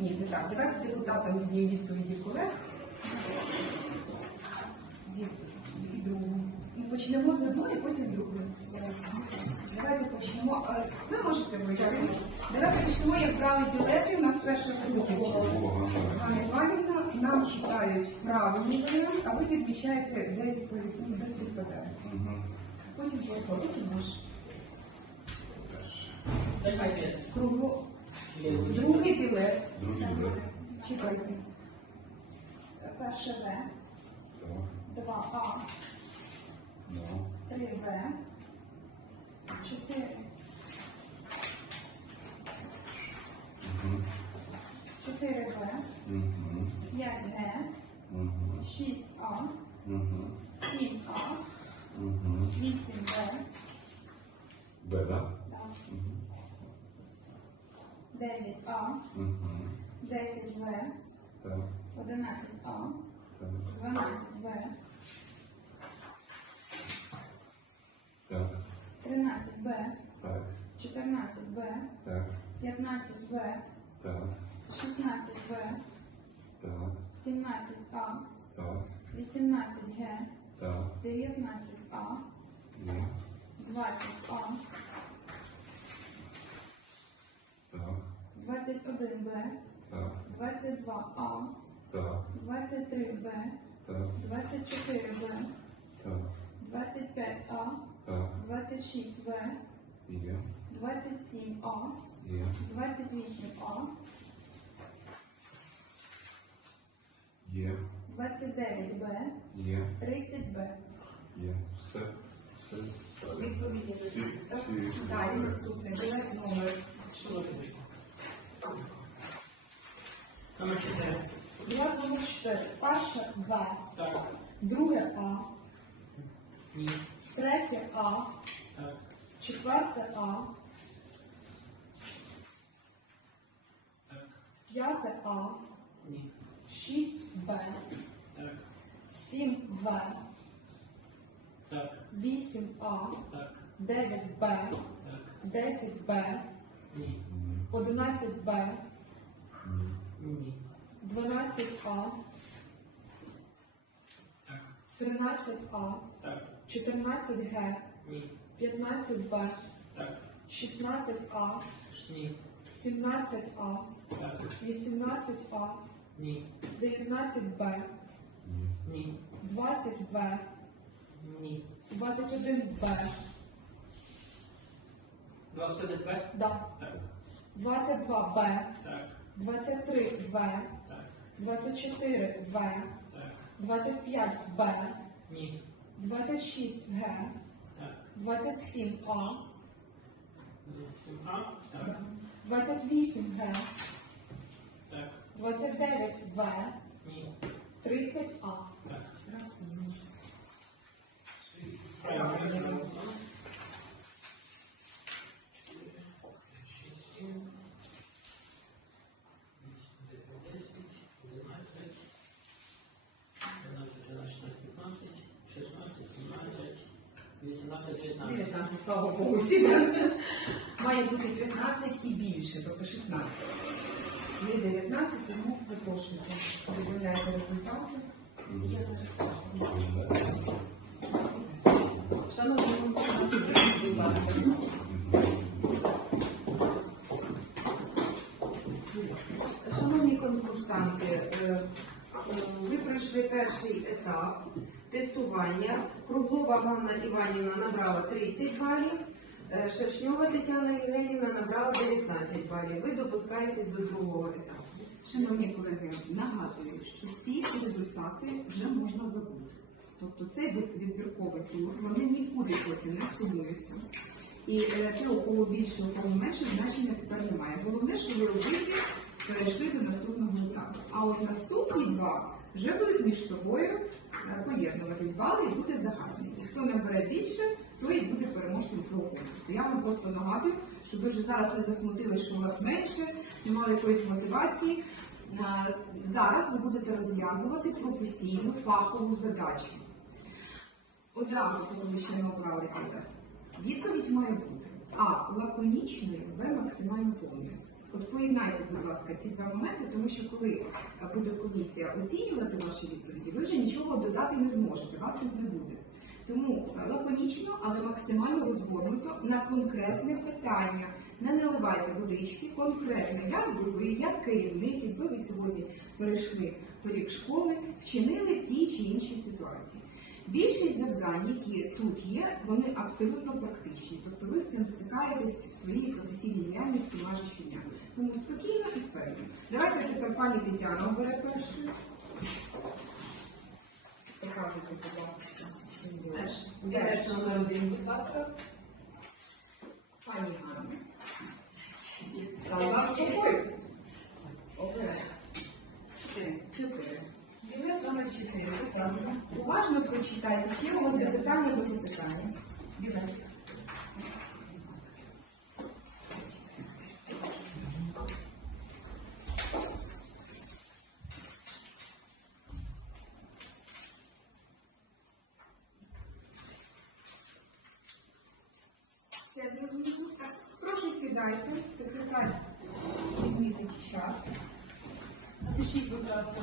Ні, не так. Давайте депутатам віддію відповіді колег. Від другої. І почнемо з одної, потім другої. Давайте почнемо. Ви можете вийти. Давайте почнемо, як править білети. У нас перша група. Ганна Іванівна, нам читають правильний варіант, а ви відмічаєте, де відповідь, ну, де співпадає. Потім по потім наш. Кругло. Другий білет. Другий білет. Читайте. Перше В, Так. 2А, Да. 3В, 4, Мгм. 4В, Мгм. 5Г, Мгм. 6А, Мгм. 7А, Мгм. 8В, Б, да? 9А, Мгм. 10В, Так. 11А, Так. 12В, Так. 13Б, Так. 14Б, Так. 15В, Так. 16В, Так. 17А, Так. 18Г, Так. 19А, Є. 20А, Так. 21Б, Так. 22А, Так. 23Б, Так. 24Б, Так. 25А, Так. 26В, Є. 27А, Є. 28А, Є. 29Б, Є. 30Б. Є. Все. Все. Так. Відповіді. Всі. Всі. Далі наступний номер. Номер 4. Білет номер 4. Перше В, Так. друге А, Ні. третє А, Так. четверте А, Так. п'яте А, Ні. 6Б, Так. 7В, Так. 8А, Так. 9Б, Так. 10Б, Ні. 11Б, Ні. 12А, Так. 13А, Так. 14Г, Ні. 15Б, Так. 16А, Ні. 17А, Так. 18А, Ні. 19Б, Ні. 20В, Ні. 21Б, 21 Б. да, Так. 22Б, Так. 23В, Так. 24В, Так. 25Б, Ні. 26Г, Так. 27А, 7А. Так. 28Г, 29В, Ні. 30А. Так. Правильно. Шість, сім. Вісім, дев'ять, десять, одинадцять. Дванадцять, тринадцять, п'ятнадцять, шістнадцять, сімнадцять, вісімнадцять, дев'ятнадцять. 19, слава Богу, всі. Має бути 15 і більше, тобто 16. Є 19, тому запрошуйте. Повідомляєте результати. Я зараз скажу. Шановні будь ласка. Шановні конкурсанти, е, ви пройшли перший етап тестування. Круглова Ганна Іванівна набрала 30 балів, е, Шершньова Тетяна Євгенівна набрала 19 балів. Ви допускаєтесь до другого етапу. Шановні колеги, нагадую, що ці результати вже можна забути. Тобто цей відбірковий тур, вони нікуди потім не сумуються. І те, у кого більше, у кого менше, значення тепер немає. Головне, що ви обидві перейшли до наступного етапу. А от наступні два вже будуть між собою е, поєднуватись бали і буде загальний. І хто набере більше, той буде переможцем цього конкурсу. Я вам просто нагадую, щоб ви вже зараз не засмутили, що у вас менше, немає якоїсь мотивації. Е, Зараз ви будете розв'язувати професійну фахову задачу. Одразу, коли ви ще не обрали піде. Відповідь має бути А. Лаконічною, Б. Максимально повною. От поєднайте, будь ласка, ці два моменти, тому що коли е, буде комісія оцінювати ваші відповіді, ви вже нічого додати не зможете, вас тут не буде. Тому е, лаконічно, але максимально розгорнуто на конкретне питання. Не наливайте водички, конкретно, як би ви, як керівник, якби ви сьогодні перейшли поріг школи, вчинили в тій чи іншій ситуації. Більшість завдань, які тут є, вони абсолютно практичні. Тобто ви з цим стикаєтесь в своїй професійній діяльності майже щодня. Тому спокійно і впевнено. Давайте тепер пані Тетяна обере першою. Показуйте, будь ласка. Перше. номер один, будь ласка. Пані Ганна. Та заспокойтесь. Обере. Чотири. Чотири. Білет номер чотири. Будь ласка. Уважно прочитайте, чи є у вас запитання до запитання. Білет. Все? Прошу сідайте, секретар відмітить час. Напишіть, будь ласка,